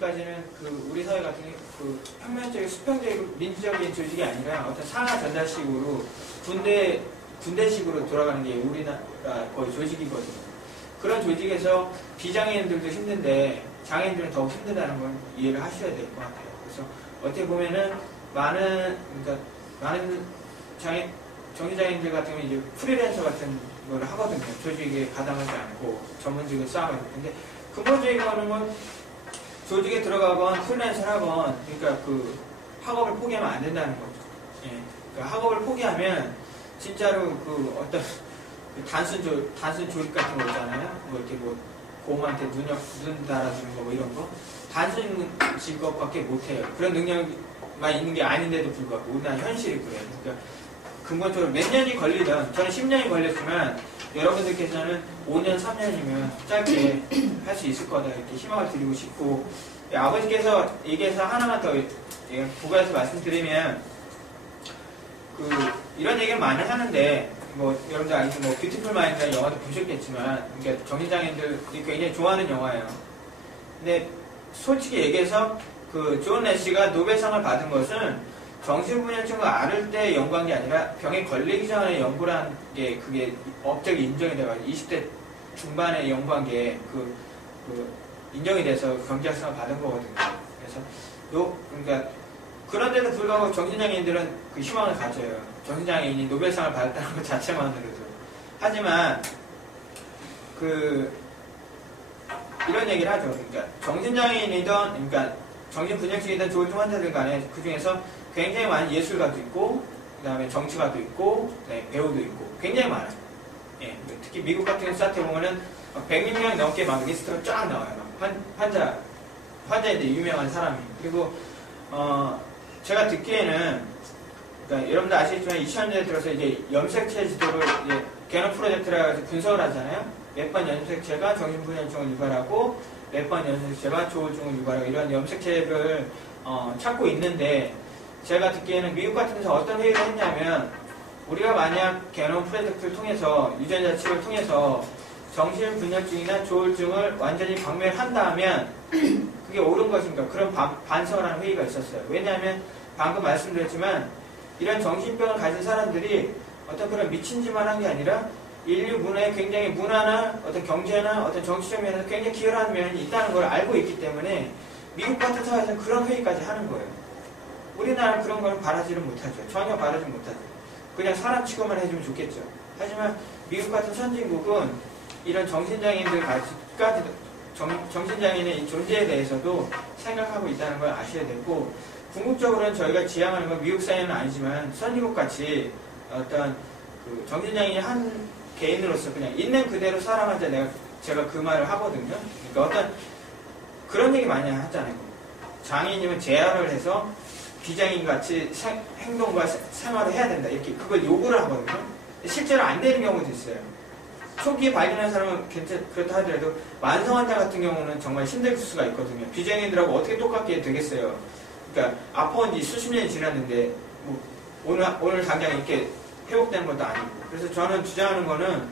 까지는 우리 사회 같은 그 평면적인 수평적인 민주적인 조직이 아니라 어떤 상하 전달식으로 군대식으로 돌아가는 게 우리나라 거의 조직이거든요. 그런 조직에서 비장애인들도 힘든데 장애인들은 더욱 힘들다는 건 이해를 하셔야 될 것 같아요. 그래서 어떻게 보면은 많은 정신장애인들 같은 경우는 이제 프리랜서 같은 걸 하거든요. 조직에 가담하지 않고 전문직을 쌓아가지고. 근데 근본적인 거는 조직에 들어가건 프리랜서를 하건 그러니까 그 학업을 포기하면 안 된다는 거죠. 예. 그러니까 학업을 포기하면 진짜로 그 어떤 단순 조직 같은 거 있잖아요. 뭐 이렇게 뭐 고음한테 눈 달아주는 거 뭐 이런 거 단순 직업밖에 못해요. 그런 능력만 있는 게 아닌데도 불구하고 우리나라 현실이 그래요. 그러니까 근본적으로 몇 년이 걸리든 저는 10년이 걸렸지만 여러분들께서는 5년, 3년이면 짧게 할 수 있을 거다 이렇게 희망을 드리고 싶고, 아버지께서 얘기해서 하나만 더 부가해서 말씀드리면 이런 얘기를 많이 하는데 뭐 여러분들 아니면 뭐 뷰티풀 마인드라는 영화도 보셨겠지만 그러니까 정신장애인들이 굉장히 좋아하는 영화예요. 근데 솔직히 얘기해서 존 래시가 노벨상을 받은 것은 정신분열증을 앓을 때 연구한 게 아니라 병에 걸리기 전에 연구한 게 그게 업적이 인정이 돼가지고 20대 중반에 연구한 게 인정이 돼서 경제학상을 받은 거거든요. 그래서 그러니까 그런데도 불구하고 정신장애인들은 그 희망을 가져요. 정신장애인이 노벨상을 받았다는 것 자체만으로도. 하지만 이런 얘기를 하죠. 그러니까 정신장애인이든 그러니까 정신분열증이든 조울증 환자들 간에 그 중에서 굉장히 많은 예술가도 있고, 그 다음에 정치가도 있고, 배우도 있고, 굉장히 많아요. 예, 특히 미국 같은 사태 보면은 100명 넘게 막 리스트가 쫙 나와요. 환자인데 유명한 사람이. 그리고, 제가 듣기에는, 그러니까 여러분들 아시겠지만 2000년대 들어서 이제 염색체 지도를 개념 프로젝트라고 해서 분석을 하잖아요. 몇 번 염색체가 정신분열증을 유발하고, 몇 번 염색체가 조울증을 유발하고, 이런 염색체를 찾고 있는데, 제가 듣기에는 미국 같은 데서 어떤 회의를 했냐면 우리가 만약 게놈 프로젝트를 통해서 유전자 치료를 통해서 정신분열증이나 조울증을 완전히 박멸한다면 그게 옳은 것인가 그런 반성을 하는 회의가 있었어요. 왜냐하면 방금 말씀드렸지만 이런 정신병을 가진 사람들이 어떤 그런 미친 짓만 한 게 아니라 인류 문화에 굉장히 문화나 어떤 경제나 어떤 정치적 면에서 굉장히 기여하는 면이 있다는 걸 알고 있기 때문에 미국 같은 사회에서는 그런 회의까지 하는 거예요. 우리나라는 그런 걸 바라지를 못하죠. 전혀 바라지 못하죠. 그냥 사람 취급만 해주면 좋겠죠. 하지만 미국 같은 선진국은 이런 정신장애인들까지 정신장애인의 존재에 대해서도 생각하고 있다는 걸 아셔야 되고, 궁극적으로는 저희가 지향하는 건 미국 사회는 아니지만 선진국같이 어떤 정신장애인이 한 개인으로서 그냥 있는 그대로 살아가자 제가 그 말을 하거든요. 그러니까 어떤 그런 얘기 많이 하잖아요. 장애인이면 제한을 해서 비장애인같이 행동과 생활을 해야 된다. 이렇게 그걸 요구를 하거든요. 실제로 안 되는 경우도 있어요. 초기에 발견한 사람은 그렇다 하더라도 만성 환자 같은 경우는 정말 힘들 수가 있거든요. 비장애인들하고 어떻게 똑같게 되겠어요. 그러니까 아파온 지 수십 년이 지났는데 뭐 오늘 당장 이렇게 회복되는 것도 아니고. 그래서 저는 주장하는 거는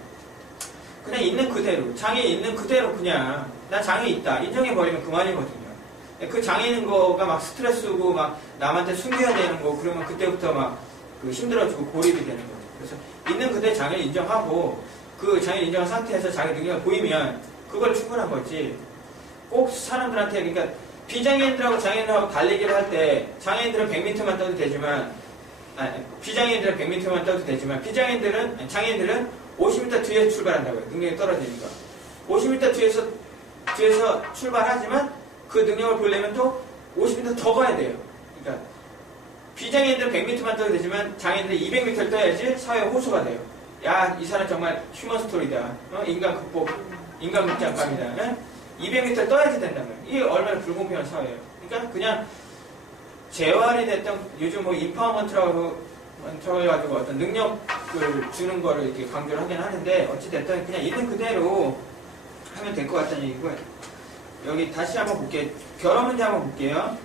그냥 있는 그대로, 장애 있는 그대로 그냥 나 장애 있다 인정해버리면 그만이거든요. 그 장애인 거가 막 스트레스고 막 남한테 숨겨야 되는 거 그러면 그때부터 막 힘들어지고 고립이 되는 거죠. 그래서 있는 그대 장애를 인정하고 그 장애를 인정한 상태에서 자기 능력을 보이면 그걸 충분한 거지. 꼭 사람들한테 그러니까 비장애인들하고 장애인들하고 달리기를 할 때 장애인들은 100m만 떠도 되지만 비장애인들은 100m만 떠도 되지만 장애인들은 50m 뒤에 출발한다고요. 능력이 떨어지니까 50m 뒤에서 출발하지만 그 능력을 보려면 또 50m 더 가야 돼요. 그러니까 비장애인들은 100m만 떠도 되지만 장애인들은 200m를 떠야지 사회에 호소가 돼요. 야, 이 사람 정말 휴먼 스토리다. 인간 극복, 인간 극장감이다. 200m 떠야지 된다는 거예요. 이게 얼마나 불공평한 사회예요. 그러니까 그냥 재활이 됐던 요즘 뭐 인파워먼트라고 해가지고 어떤 능력을 주는 거를 이렇게 강조를 하긴 하는데 어찌됐든 그냥 있는 그대로 하면 될 것 같다는 얘기고요. 여기 다시 한번 볼게요. 결혼 문제 한번 볼게요.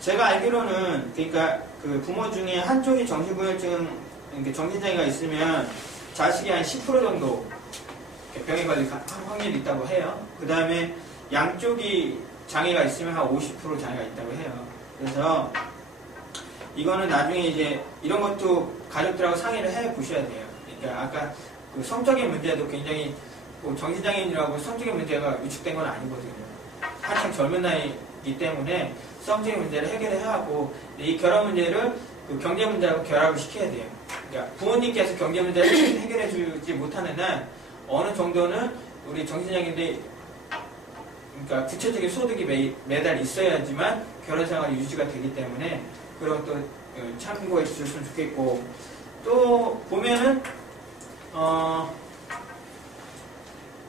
제가 알기로는 그러니까 그 부모 중에 한쪽이 정신분열증, 정신장애가 있으면 자식이 한 10% 정도 병에 걸릴 확률이 있다고 해요. 그 다음에 양쪽이 장애가 있으면 한 50% 장애가 있다고 해요. 그래서 이거는 나중에 이제 이런 것도 가족들하고 상의를 해 보셔야 돼요. 그러니까 아까 그 성적인 문제도 굉장히 뭐 정신장애인이라고 성적인 문제가 위축된 건 아니거든요. 한창 젊은 나이이기 때문에 성적인 문제를 해결해야 하고 이 결혼 문제를 그 경제 문제하고 결합을 시켜야 돼요. 그러니까 부모님께서 경제 문제를 해결해 주지 못하는 한 어느 정도는 우리 정신장애인들이 그러니까 구체적인 소득이 매달 있어야지만 결혼 생활이 유지가 되기 때문에 그런 또 참고해 주셨으면 좋겠고 또 보면은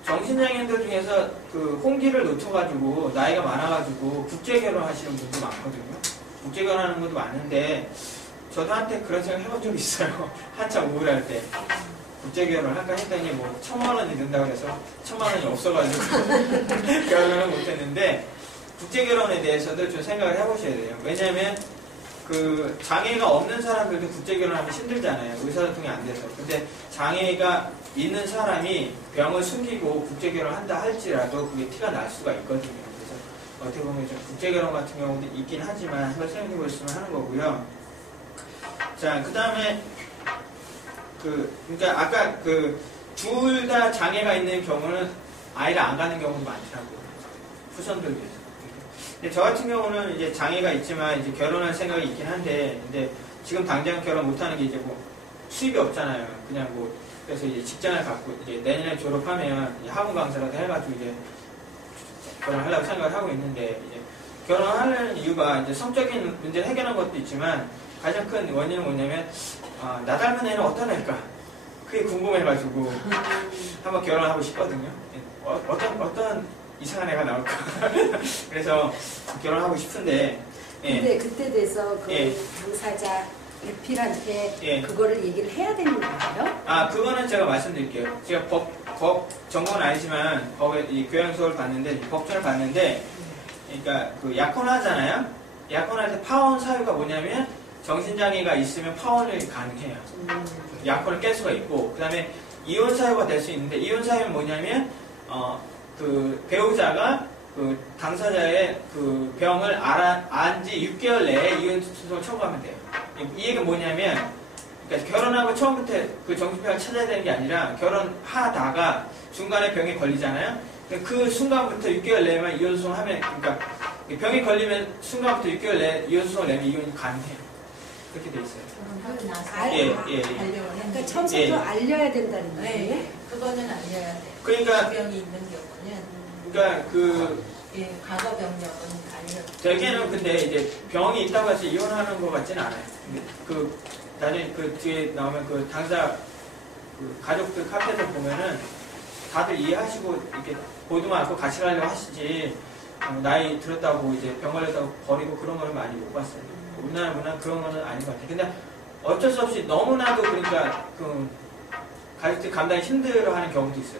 정신장애인들 중에서 그 홍기를 놓쳐가지고 나이가 많아가지고 국제 결혼하시는 분도 많거든요. 국제 결혼하는 분도 많은데 저도 한때 그런 생각 해본 적이 있어요. 한참 우울할 때 국제 결혼을 할까 했더니 뭐 1,000만 원이 든다고 해서 1,000만 원이 없어가지고 결혼을 못했는데 국제 결혼에 대해서도 좀 생각을 해보셔야 돼요. 왜냐하면 그 장애가 없는 사람들도 국제 결혼하면 힘들잖아요. 의사소통이 안 돼서. 근데 장애가 있는 사람이 병을 숨기고 국제 결혼한다 할지라도 그게 티가 날 수가 있거든요. 그래서 어떻게 보면 좀 국제 결혼 같은 경우도 있긴 하지만 한번 생각해 보셨으면 하는 거고요. 자, 그 다음에 그러니까 아까 그 둘 다 장애가 있는 경우는 아이를 안 가는 경우도 많더라고요. 후손들 위해서. 근데 저 같은 경우는 이제 장애가 있지만 이제 결혼할 생각이 있긴 한데, 근데 지금 당장 결혼 못하는 게 이제 뭐 수입이 없잖아요. 그냥 뭐 그래서 이제 직장을 갖고 이제 내년에 졸업하면 이제 학원 강사라도 해가지고 이제 결혼하려고 생각을 하고 있는데 이제 결혼하는 이유가 이제 성적인 문제를 해결하는 것도 있지만 가장 큰 원인은 뭐냐면 나 닮은 애는 어떤 애일까? 그게 궁금해가지고 한번 결혼하고 싶거든요. 어떤 이상한 애가 나올까? 그래서 결혼하고 싶은데. 근데 그때 돼서 그 예. 당사자 대필한테 예. 그거를 얘기를 해야 되는 건가요? 그거는 제가 말씀드릴게요. 제가 법 전공은 아니지만 법에 이 교양수업을 봤는데 법전을 봤는데, 그러니까 그 약혼하잖아요. 약혼할 때 파혼 사유가 뭐냐면 정신장애가 있으면 파혼을 가능해요. 약혼을 깰 수가 있고, 그 다음에 이혼 사유가 될 수 있는데 이혼 사유는 뭐냐면 그 배우자가 그 당사자의 그 병을 안 지 6개월 내에 이혼 소송을 청구하면 돼요. 이 얘기가 뭐냐면, 그러니까 결혼하고 처음부터 그 정신병을 찾아야 되는 게 아니라 결혼하다가 중간에 병에 걸리잖아요. 그 순간부터 6개월 내에만 이혼 소송을 하면, 그러니까 병이 걸리면 순간부터 6개월 내에 이혼 소송을 내면 이혼이 가능해요. 그렇게 돼 있어요. 하고 나서 그러니까 처음부터 알려야 된다는 거예요? 네, 그거는 알려야 돼요. 그러니까 병이 있는 경우는 그러니까 과거 병력은 알려. 대개는 근데 이제 병이 있다고 해서 이혼하는 것 같지는 않아요. 그 나중에 그 뒤에 나오면 그 당사 그 가족들 카페에서 보면은 다들 이해하시고 이렇게 보도 많고 같이 가려고 하시지 나이 들었다고 이제 병 걸렸다고 버리고 그런 거는 많이 못 봤어요. 우리나라 문화 그런 거는 아닌 것 같아요. 근데 어쩔 수 없이 너무나도 그러니까 그 가족들이 감당이 힘들어하는 경우도 있어요.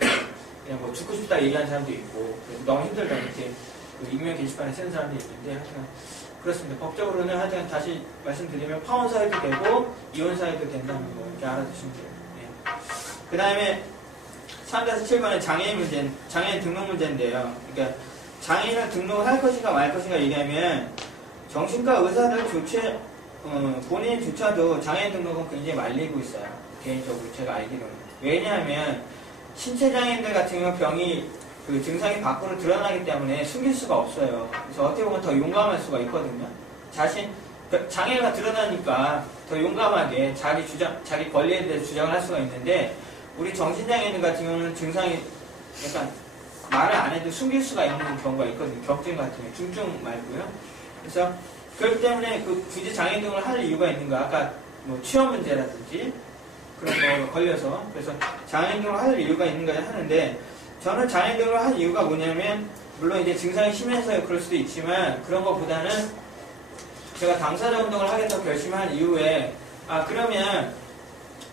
그냥 뭐 죽고 싶다 얘기하는 사람도 있고 너무 힘들다 이렇게 그 익명 게시판에 쓰는 사람도 있는데 하여튼 그렇습니다. 법적으로는 하여튼 다시 말씀드리면 파혼 사유도 되고 이혼 사유도 된다는 거 이렇게 알아두시면 돼요. 네. 그 다음에 3에서 7번의 장애인 등록 문제인데요. 그러니까 장애인을 등록을 할 것인가 말 것인가 얘기하면 정신과 의사들 본인조차도 장애인 등록은 굉장히 말리고 있어요. 개인적으로 제가 알기로는. 왜냐하면 신체 장애인들 같은 경우 병이 그 증상이 밖으로 드러나기 때문에 숨길 수가 없어요. 그래서 어떻게 보면 더 용감할 수가 있거든요. 장애가 드러나니까 더 용감하게 자기 권리에 대해서 주장을 할 수가 있는데 우리 정신장애인들 같은 경우는 증상이 약간 말을 안 해도 숨길 수가 있는 경우가 있거든요. 경증 같은 경우 중증 말고요. 그래서 그렇기 때문에 굳이 장애인 등록을 할 이유가 있는가? 아까 뭐 취업 문제라든지 그런 거 걸려서 그래서 장애인 등록을 할 이유가 있는가 하는데 저는 장애인 등록을 할 이유가 뭐냐면 물론 이제 증상이 심해서 그럴 수도 있지만 그런 것보다는 제가 당사자 운동을 하겠다고 결심한 이후에 그러면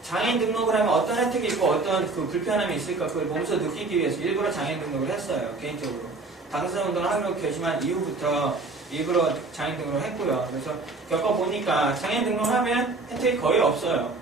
장애인 등록을 하면 어떤 혜택이 있고 어떤 그 불편함이 있을까 그걸 몸소 느끼기 위해서 일부러 장애인 등록을 했어요. 개인적으로 당사자 운동을 하려고 결심한 이후부터 일부러 장애인 등록을 했고요. 그래서 겪어보니까 장애인 등록을 하면 혜택이 거의 없어요.